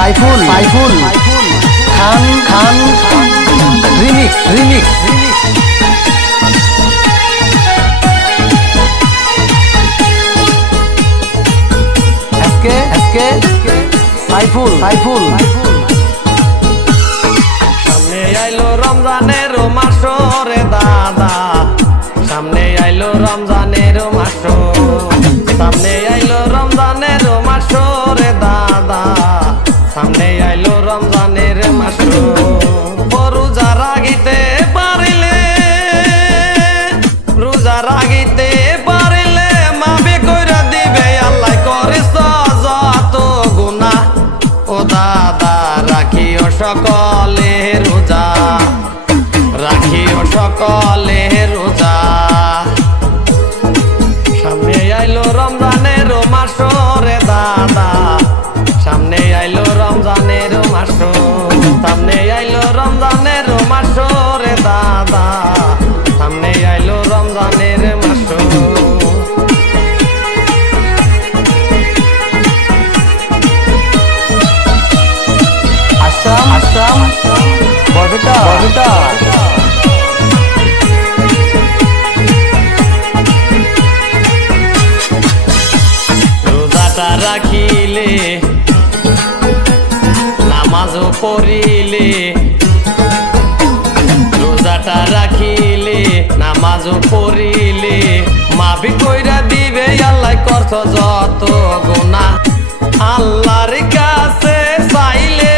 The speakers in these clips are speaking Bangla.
সাইফুল খান রিমিক্স এসকে সাইফুল সামনে আইলো রমজানের মাস রে দাদা, সামনে আইলো রমজানের মাস, সামনে আইলো রমজানের মাস রে দাদা, সামনে আইলো রমজানের মাস। রোজা রাগিতে পারিলে, রোজা রাগিতে পারিলে মাফি কইরা দিবে আল্লাহ, করিস যত গুনাহ ও দাদা। রাখিও সকলে রোজা, রাখিও সকলে রোজা। সামনে আইলো রমজানের মাস রে দাদা, সামনে আইলো রমজানের মাস, সামনে আইলো রমজানের মাস রে দাদা, সামনে আইলো রমজানের মাস। আসাম বরপেটা রোজাটা রাখিলে নামাজও পড়িলে, রোজাটা রাখিলে নামাজও পড়িলে মাফি কইরা দিবে আল্লাহ, করছ যত গুনাহ। আল্লাহর কাছে চাইলে,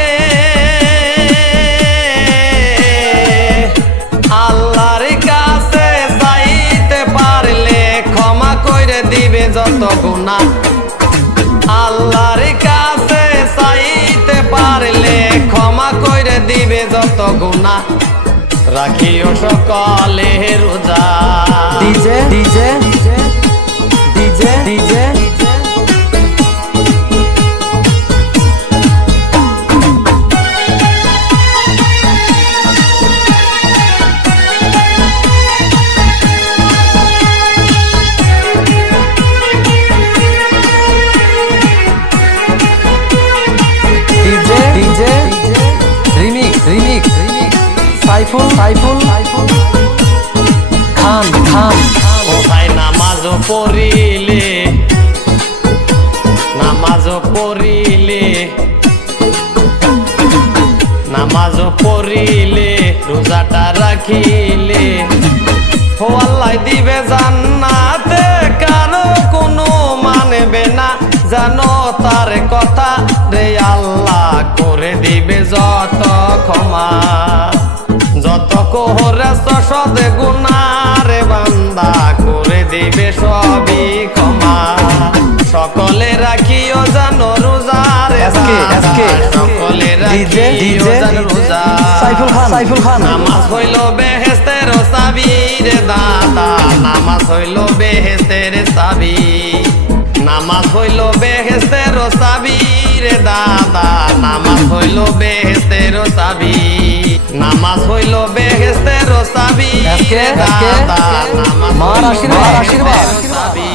আল্লাহর কাছে চাইতে পারলে ক্ষমা কইরে দিবে যত গুনাহ। আল্লাহর কাছে চাইতে পারলে ক্ষমা কইরে দিবে যত গুনাহ। রাখিও সকলে রোজা। ডিজে রিমিক্স সাইফুল খান কোথায় নামাজও পড়িলে, নামাজও পড়িলে, নামাজও পড়িলে রোজাটা রাখিলে ও আল্লাহ দিবে জান্নাতে, কারো কোনো মানবে না জানো তার কথা রে আল্লাহ, করে দিবে যত ক্ষমা। যত কোহরেছ সদ গুনারে বান্দা, করে দিবে সবই ক্ষমা। সকলে রাখিও জানো রোজারে দাদা, সকলে রাখিও জানো রোজা। সাইফুল খান নামাজ হইল বেহেস্তের চাবি রে দাদা, নামাজ হইল বেহেস্তের চাবি, নামাজ হইল বেহেস্তের চাবি রে দাদা, নামাজ হইল বেহেস্তের চাবি, নামাজ হইল বেহেস্তের চাবি রে দাদা, নামাজ হইল বেহেস্তের চাবি।